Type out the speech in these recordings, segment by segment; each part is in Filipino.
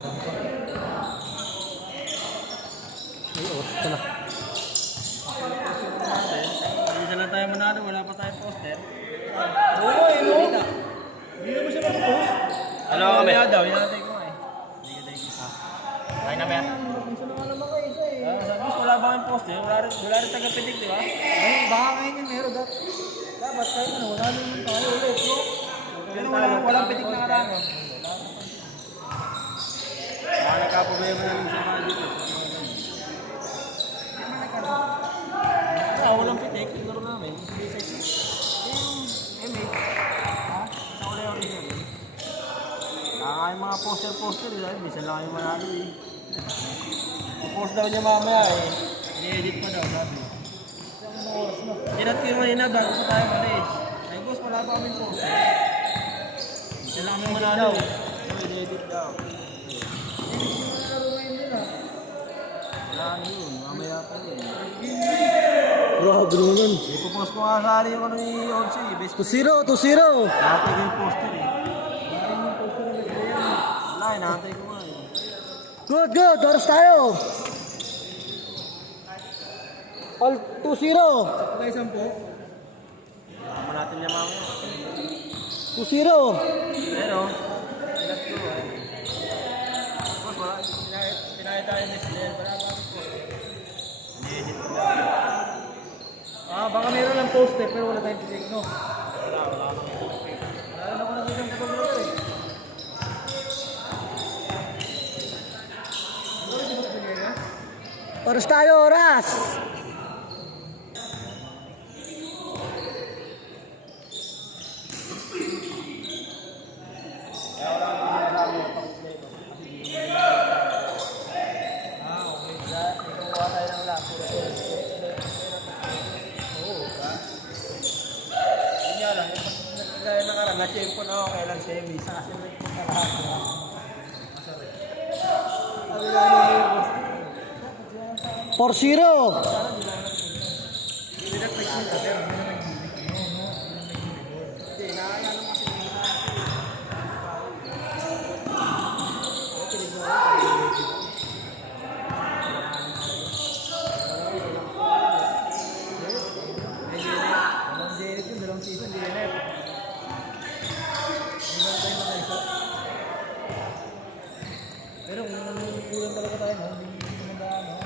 Ay, oras ko na. Isa lang tayo manalo, wala pa tayong poster. Oo, no? Hindi naman siya mag-post. Alam mo kami? Daw, hinatay ko eh. Kaya na ba yan? Isa na nga naman kayo isa eh. Sabi ko, wala ba kayong poster? Wala rin taga-pitik, di ba? Ay, baka ngayon yung meron. Dapat tayo na, wala naman tayo ulit, no? Pero walang pitik na karangon. Baka nagkaproblema na yung sa mga dito. Walang pitik, siguro namin. Yung MH. Ha? Sa uli ako rin yun. Yung mga poster-poster, minsan lang yung manalo eh. Post daw niya mamaya eh. I-edit pa daw, sabi. Inat ko yung mahina bago pa tayo malis. Ay boss, wala pa kaming poster. Minsan lang kami manalo eh. I-edit daw. Wala yun, mamaya pa yun. Grabe naman. Ipopost ko nga sali yung ano ni Onsi. 2-0, 2-0. Nakatay ko yung poster eh. Wala eh, nakatay ko nga eh. Good, good. Oras tayo. All 2-0. Tayo 10. Kasama natin niya mamaya. 2-0. Pero, ilat ko eh. Boss, wala. Pinaya tayo ni Sler. Wala ba ang poster? Ini-edit ko lang. Baka meron lang poster pero wala tayong pitik, no? Wala kang poster. Wala na ko na sa photographer eh. Oras tayo, oras. Ikaw tayo ng lapo. Oo, ka? Yun nga lang, gaya na karang, na-champion ako kailan semi. Sa kasi may pagkalahat. Masarap. 4-0. Dalawang season, DNF. Pero kung kulang talaga tayo, no? Hindi magandaan, no?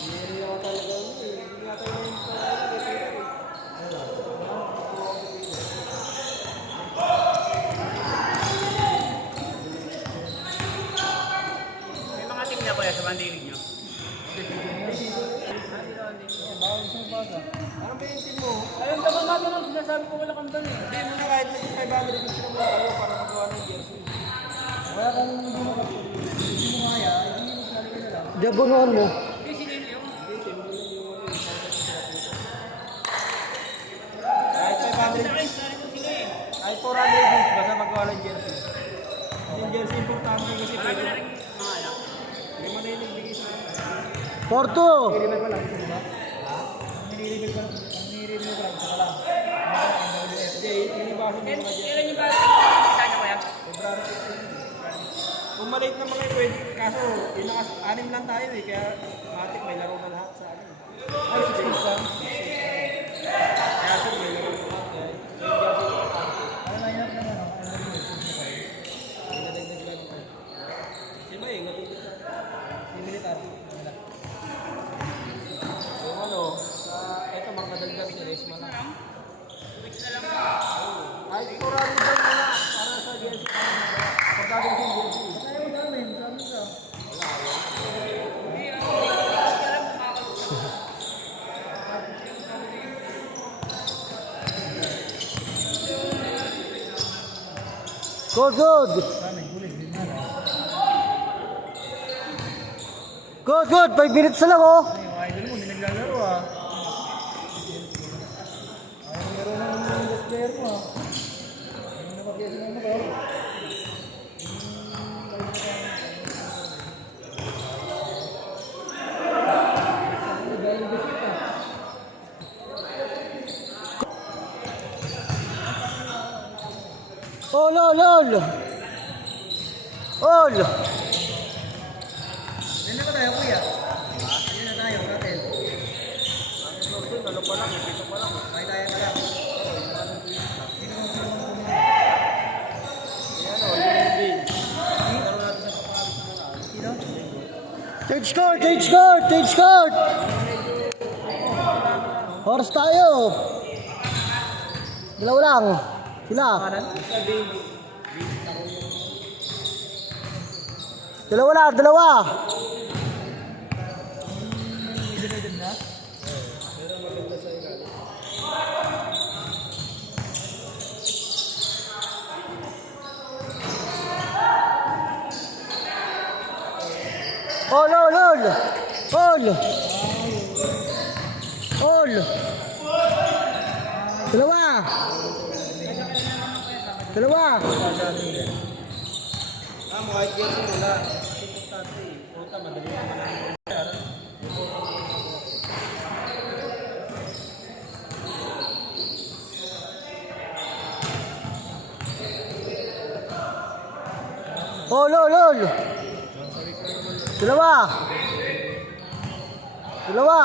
Hindi ako talaga, hindi nga tayo yung May mga team na ba yan sa bandilig nyo? bawal isang basa. Ano ba yung team mo? Ayun, dapat natin ang sinasabi ko wala kang dali. Hindi mo na kahit may 500 gusto mo kayo para magawa ng jersey. Wala kang hindi mo kaya, hindi mo talaga na lang. Jabunuan mo. Hindi, sila yung kahit 500 kahit 400 gusto basta magawa ng jersey. Yung jersey importante kasi pwede na rin mga anak. Hindi mo na yung nagbigay sa 4-2. Nire-level pa lang, di ba? Nire-level pa lang. Nire-level pa lang, isa ka lang. Hindi, yung iba kasi may mga jersey. Kailan yung ba? Isa niya ba yan? February 15. Kung maliit na mga pwede, kaso yung anim lang tayo eh, kaya matik may laro na lahat sa akin. Ay, 16 lang. Kaya sir, may laro na lahat. Kaya Ano na yan naman, no? Ano na yun? pinadagdag lang ako. Si May, natutulog sa Si Militar. yung ano, sa, eto magdadagdag si Resma na. 2 weeks na lang. Ay, kurang ba na para sa jersey. Pagkagaling sa jersey. Ayaw mo sa amin, sa amin ka. Hindi, alam mo makakaluto. Good, good. Sa amin, huli. Good, good. 5 minutes na lang, oh. Ay, yung idol mo, hindi naglalaro ah. Ayaw meron ng best player mo ah. Ano na mag-iasa na mo ko? Oh, no, all. All. Yan na ba tayo, kuya? Yan na tayo, natin. Ano pa lang, dito pa lang. May tayo na lang. Yan o, yung Vince. Sino? Change court, change court, change court. Oras tayo. Dalawa lang. Sila. Kanan? Dalawa lang, dalawa. Medyo na? All, all, all. All. All. Dalawa. Dalawa. Kahit yes muna. Kasi importante eh. Puta, madali naman ang All, all, all. Dalawa. Dalawa.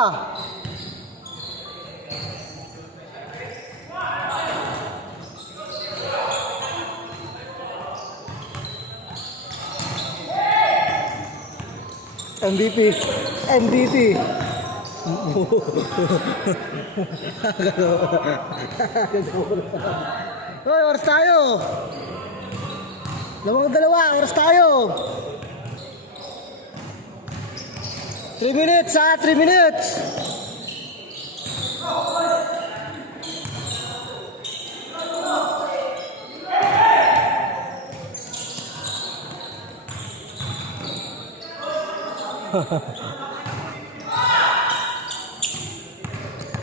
MVP. MVP. Hoy, oras tayo. Dalawa, oras tayo. 3 minutes, 3 minutes.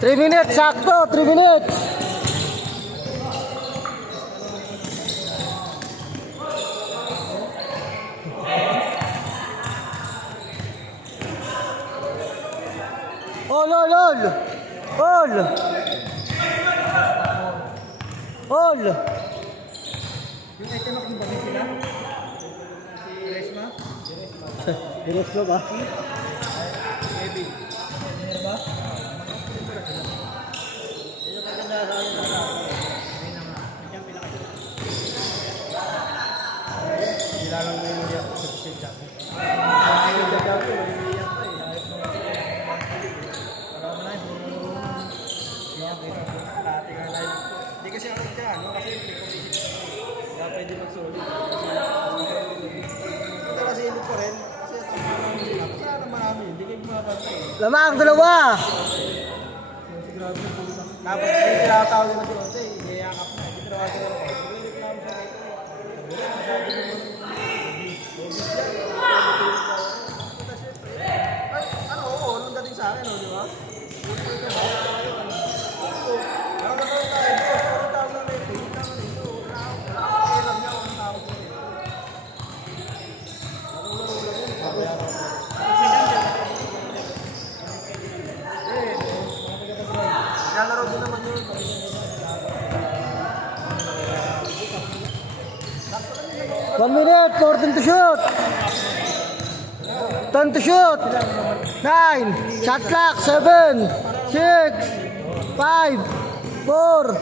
Three minutes, sakto, 3 minutes. All, all, all. All. All. Yung item of ba sila? Si Resma? Diretso na ba? Maybe. Engineer ba? Yun yung maganda sa akin na lang. Ayun na nga. Yan pinaka- Kailangan mo yung iyak sa champion. Ayun, Yung champion, may iyak pa eh. Para mo na yung Iyak ito. Dati nga live ko. Hindi kasi ako dyan, no? Kasi hindi ko kaya pwede mag-solid. Ito kasi hindi ko rin. Kasi ito sana marami. Hindi kayo mabantay. Lamang, dalawa. Sigurado yung puta. Tapos may tinatawag na si Jose. Iyayakap na. Hindi tinatawag na ako. Hindi reklamo sa akin. Sabi ko, masyado naman. Obis yan. Punta syempre. Ay, ano, oo. Nung dating sa akin, di ba? Ano na tayo tayo? Ano tawag na rin? Tingin ka na rin. Kailan niya ako ang tawag ko. Laro-laro lang yun. Lalaro din naman yun. 1 minute, 14 to shoot. 10 to shoot. 9. Shot clock. 7. 6. 5. 4.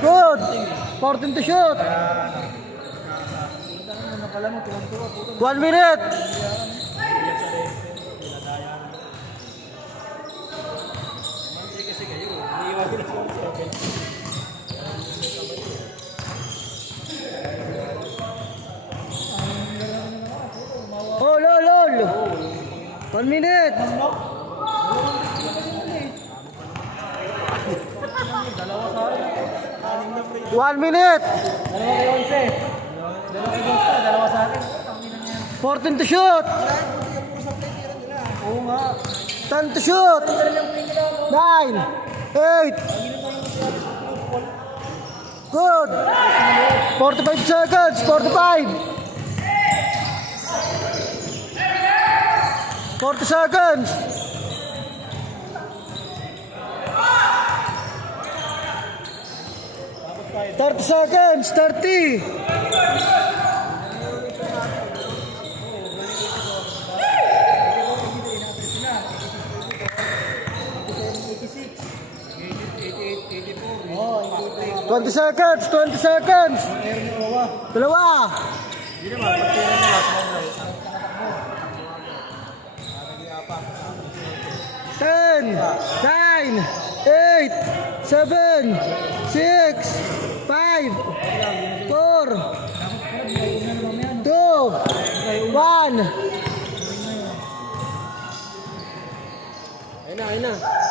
Good. 14 to shoot. 1 minute. Hindi kasi kayo. Iniiwan ko na sa open. All, all, all. 1 minute. Dalawa sa akin. Anim na free. 1 minute. Dalawa kay Onse. Dalawa kay Onse, dalawa sa akin. Tangina niya. 14 to shoot. Oo nga. 10 to shoot. 9. 8. Good. 45 seconds. 45. 40 seconds. 30 seconds. 30. Oh, 20 seconds, 20 seconds. Dalawa. Hindi naman, pagtira nila sa mga right. 10, 9, 8, 7, 6, 5, 4, 2, 1. Ayun na, ayun na.